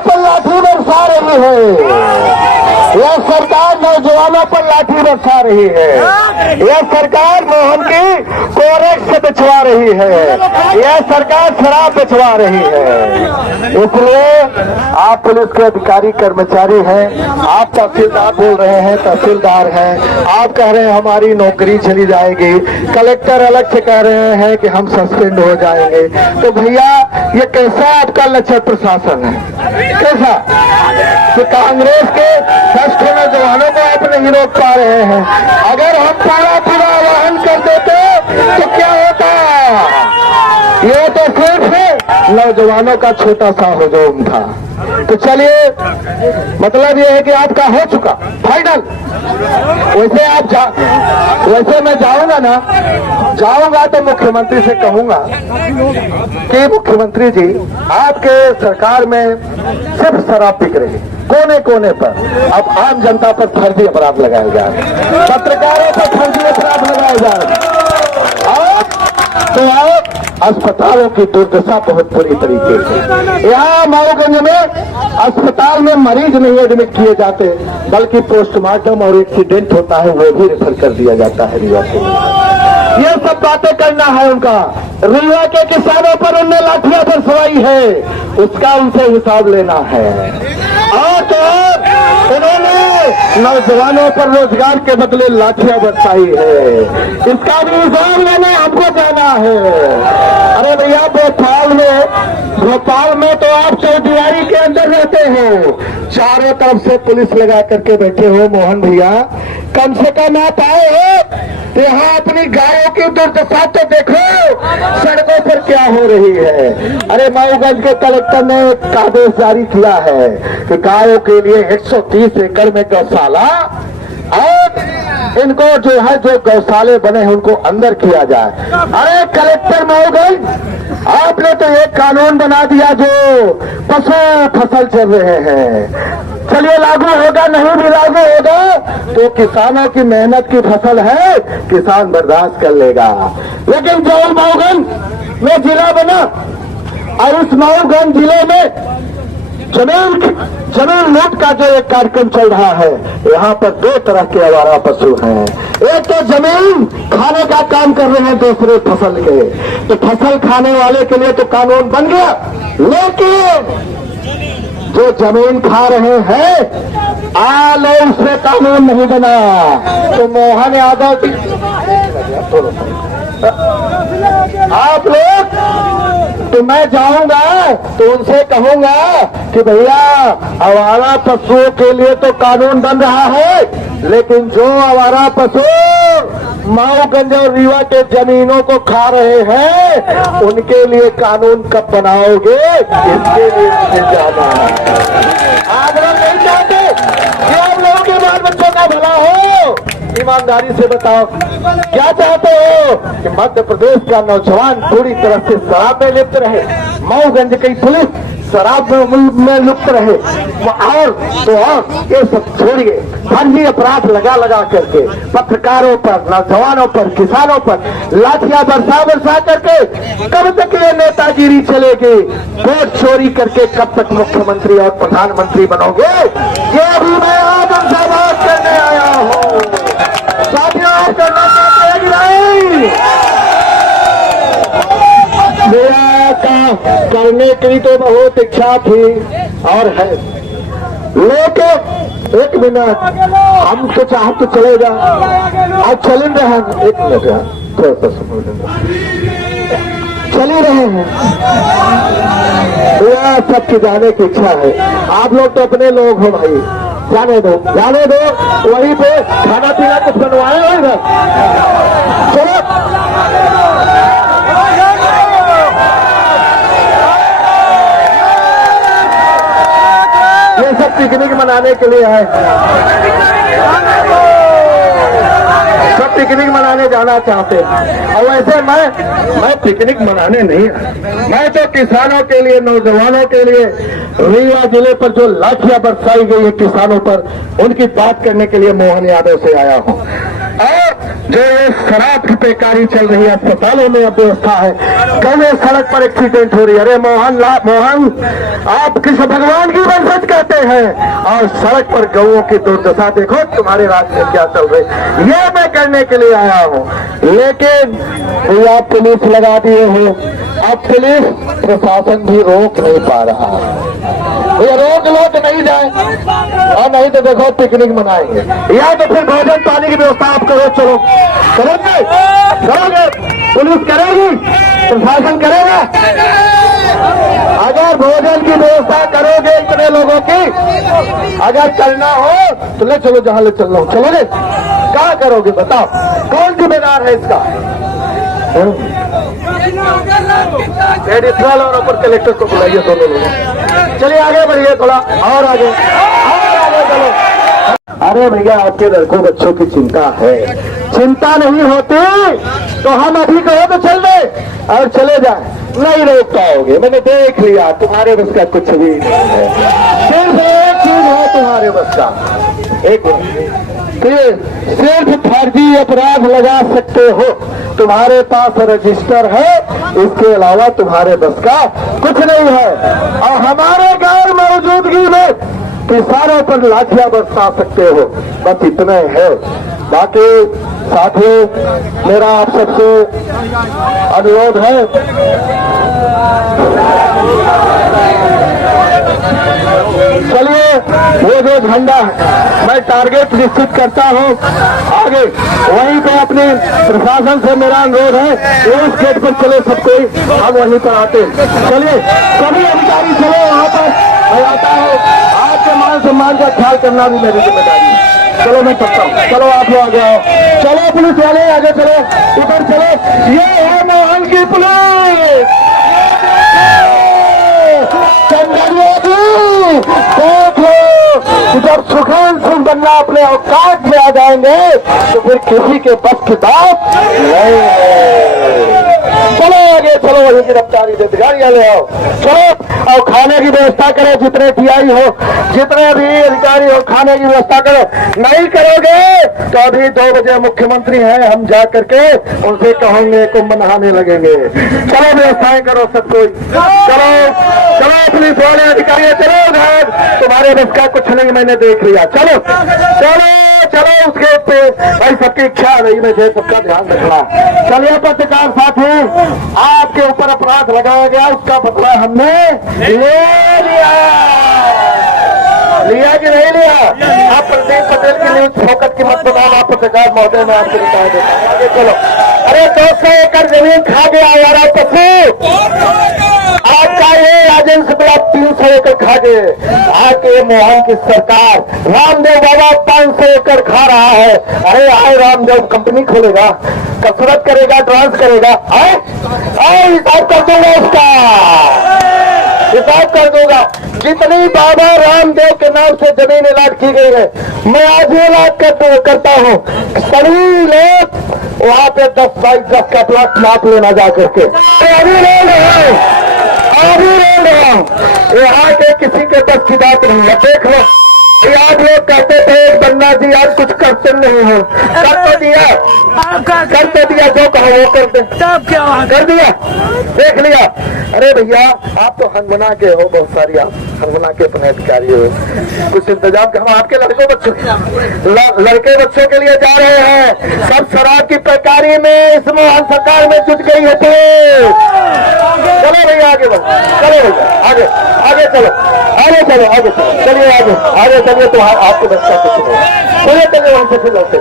पर लाठी बरसा रही है, यह सरकार नौजवानों पर लाठी बरसा रही है, यह सरकार मोहन की कोरेक्स से बिछवा रही है, यह सरकार शराब बिछवा रही है। इसलिए आप पुलिस के अधिकारी कर्मचारी हैं, आप तहसीलदार बोल रहे हैं, तहसीलदार हैं, आप कह रहे हैं हमारी नौकरी चली जाएगी, कलेक्टर अलग से कह रहे हैं कि हम सस्पेंड हो जाएंगे। तो भैया ये कैसा आपका लचर प्रशासन है? कैसा कि कांग्रेस के 10 नौजवानों को आप नहीं रोक पा रहे हैं? अगर हम पूरा आह्वान कर देते तो क्या होता? ये तो सिर्फ नौजवानों का छोटा सा हुजूम था। तो चलिए, मतलब ये है कि आपका हो चुका फाइनल। वैसे मैं जाऊंगा तो मुख्यमंत्री से कहूंगा कि मुख्यमंत्री जी आपके सरकार में सिर्फ शराब बिक रही कोने कोने पर, अब आम जनता पर फर्जी अपराध लगाए जा रहे, पत्रकारों पर फर्जी अपराध लगाए जा रहे, तो अस्पतालों की दुर्दशा बहुत बुरी तरीके से। यहाँ मऊगंज में अस्पताल में मरीज नहीं एडमिट किए जाते, बल्कि पोस्टमार्टम और एक्सीडेंट होता है वो भी रेफर कर दिया जाता है रीवा से। ये सब बातें करना है उनका। रीवा के किसानों पर उनने लाठियां बरसवाई है, उसका उनसे हिसाब लेना है। और तो उन्होंने नौजवानों पर रोजगार के बदले लाठियां बरसाई है, इसका भी हिसाब लेना हमको जाना है। अरे भैया, भोपाल में तो आप चौधरी के अंदर रहते हो, चारों तरफ से पुलिस लगा करके बैठे हो मोहन भैया, कम से कम आप आए हो तो यहाँ अपनी गायों की दुर्दशा तो देखो, सड़कों पर क्या हो रही है। अरे मऊगंज के कलेक्टर ने एक आदेश जारी किया है कि गायों के लिए 130 एकड़ में गौशाला और इनको जो गौशाले बने हैं उनको अंदर किया जाए। अरे कलेक्टर मऊगंज, आपने तो एक कानून बना दिया जो पशु फसल चल रहे हैं, चलिए लागू होगा, नहीं भी लागू होगा तो किसानों की मेहनत की फसल है, किसान बर्दाश्त कर लेगा। लेकिन जो मऊगंज में जिला बना और इस मऊगंज जिले में जमीन लूट का जो एक कार्यक्रम चल रहा है, यहाँ पर 2 तरह के आवारा पशु हैं। एक तो जमीन खाने का काम कर रहे हैं, दूसरे फसल के। तो फसल खाने वाले के लिए तो कानून बन गया, लेकिन जो जमीन खा रहे हैं आलो उससे कानून नहीं बना। तो मोहन यादव आप लोग, तो मैं जाऊंगा तो उनसे कहूंगा कि भैया आवारा पशुओं के लिए तो कानून बन रहा है, लेकिन जो आवारा पशु मऊगंज और रीवा के जमीनों को खा रहे हैं उनके लिए कानून कब बनाओगे, इसके लिए मुझे जाना है। आप लोग नहीं चाहते कि आप लोगों के बाल बच्चों का भला हो? ईमानदारी से बताओ, क्या चाहते हो कि मध्य प्रदेश का नौजवान पूरी तरह से शराब में लिप्त रहे, मऊगंज की पुलिस शराब में लिप्त रहे, और तो और ये सब छोड़िए, फर्जी अपराध लगा करके पत्रकारों पर, नौजवानों पर, किसानों पर लाठियां बरसा करके कब तक ये नेतागिरी चलेगी? वोट चोरी करके कब तक मुख्यमंत्री और प्रधानमंत्री बनोगे? ये भी मैं आज उनसे बात करने आया हूँ। साथियों, आप करना चाहते हैं कि नहीं? मेरा काम करने की तो बहुत इच्छा थी और है, लेकिन एक मिनट, हम तो चाह तो चलेगा, आज चल रहे हैं, एक मिनट यार, थोड़ा सा सुनो, चल ही रहे हैं, यह सबकी जाने की इच्छा है। आप लोग तो अपने लोग हो भाई, जाने दो, वहीं पे खाना पीना कुछ बनवाए होगा, चलो। ये सब पिकनिक मनाने के लिए है, सब पिकनिक मनाने जाना चाहते हैं। और वैसे मैं पिकनिक मनाने नहीं आया, मैं तो किसानों के लिए, नौजवानों के लिए, रीवा जिले पर जो लाठियां बरसाई गई है किसानों पर, उनकी बात करने के लिए मोहन यादव से आया हूं। और जो ये शराब की बेकारी चल रही है, अस्पतालों में अव्यवस्था है, कौन सड़क पर एक्सीडेंट हो रही है। अरे मोहन आप किस भगवान की वंशज कहते हैं और सड़क पर गौओं की दुर्दशा देखो तुम्हारे राज्य में क्या चल रही, ये मैं करने के लिए आया हूँ। लेकिन आप पुलिस लगा दिए हो, अब पुलिस प्रशासन भी रोक नहीं पा रहा। ये रोक लो तो नहीं जाए, और नहीं तो देखो पिकनिक मनाएंगे, या तो फिर भोजन पानी की व्यवस्था आप करो। चलो करोगे, करोगे, पुलिस करेगी, प्रशासन करेगा। अगर भोजन की व्यवस्था करोगे इतने लोगों की, अगर चलना हो तो ले चलो, जहां ले चलना हो चलोगे। क्या करोगे बताओ, कौन जिम्मेदार है इसका? एडिशनल और अपर कलेक्टर को बुलाइए दोनों लोग। चलिए आगे बढ़िए, थोड़ा और आगे, और आगे चलो। अरे भैया आपके लड़कों बच्चों की चिंता है, चिंता नहीं होती तो हम अभी कहो तो चल दे और चले जाए, नहीं रोक पाओगे। मैंने देख लिया तुम्हारे बस का कुछ भी नहीं है। सिर्फ एक चीज है तुम्हारे बस का, एक सिर्फ फर्जी अपराध लगा सकते हो, तुम्हारे पास रजिस्टर है, इसके अलावा तुम्हारे बस का कुछ नहीं है। और हमारे गैर मौजूदगी में किसानों पर लाठियां बरसा सकते हो, बस इतने है। बाकी साथियों मेरा आप सबसे अनुरोध है, चलिए वो जो झंडा मैं टारगेट निश्चित करता हूँ आगे, वहीं पे अपने प्रशासन से मेरा अनुरोध है उस गेट पर चले सब कोई, हम वहीं पर आते। चलिए सभी अधिकारी चलो वहाँ पर, मैं आता हूँ। आपके मान सम्मान का ख्याल करना भी मेरी जिम्मेदारी है। चलो मैं चलता हूँ, चलो आप लोग आगे आओ, चलो पुलिस वाले आगे चलो, इधर चलो। ये है मोहन की पुलिस, देख लो जब सुखवंत सिंह बन्ना अपने औकात में आ जाएंगे तो फिर किसी के बस की बात नहीं है। चलो आगे चलो, वही गिरफ्तारी दे, गाड़ियां ले आओ, चलो। और खाने की व्यवस्था करो, जितने टीआई हो, जितने भी अधिकारी हो, खाने की व्यवस्था करो। नहीं करोगे तो अभी 2 बजे मुख्यमंत्री हैं, हम जा करके उनसे कहेंगे कुंभ नहाने लगेंगे। चलो व्यवस्थाएं करो सब कोई, चलो चलो पुलिस वाले अधिकारी चलो उधर, तुम्हारे बस का कुछ नहीं, मैंने देख लिया। चलो चलो चलो उस गेट पे, भाई सबकी इच्छा रही मुझे सबका ध्यान रखना। चलिए पत्रकार साथी, आपके ऊपर अपराध लगाया गया, उसका बदला हमने ले लिया, लिया कि नहीं लिया? आप प्रदीप पटेल की न्यूज फोकट की मत बनाओ, आप पत्रकार महोदय में आपको बता देता हूं। आगे चलो। अरे 200 एकड़ जमीन खा गया हमारा पशु, आपका ये राजेंद्र ब्लॉक 300 एकड़ खा गए। आके मोहन की सरकार रामदेव बाबा 500 एकड़ खा रहा है। अरे आए रामदेव कंपनी खोलेगा, कसरत करेगा, डांस करेगा, हिसाब कर दूंगा उसका, हिसाब कर दूंगा। जितनी बाबा रामदेव के नाम से जमीन अलॉट की गई है, मैं आज अलॉट करता हूँ। सभी लोग वहाँ पे 10 बाई 10 का प्लॉट नाप लेना जा करके, अभी ले रहे, अभी ले रहे। यहाँ के किसी के बस की बात नहीं है। देख लो, आप लोग कहते थे बन्ना जी आज कुछ करते नहीं हो, कर तो दिया, कर तो दिया, जो कहा वो कर दे, क्या कर दिया, देख लिया। अरे भैया आप तो हनमना के हो, बहुत सारी आप हनमना के अपने अधिकारी हो, कुछ इंतजाम हम आपके लड़के बच्चों के लिए जा रहे हैं। सब शराब की पैकारी में इस मोहन सरकार में जुट गई है। चलो भैया आगे बढ़ो, चलो भैया आगे आगे चलो, आगे चलो, आगे चलो, चलिए आगे आगे चलिए। तो आपको बच्चा कुछ नहीं, चलिए चलिए वहां से फिर लौटे।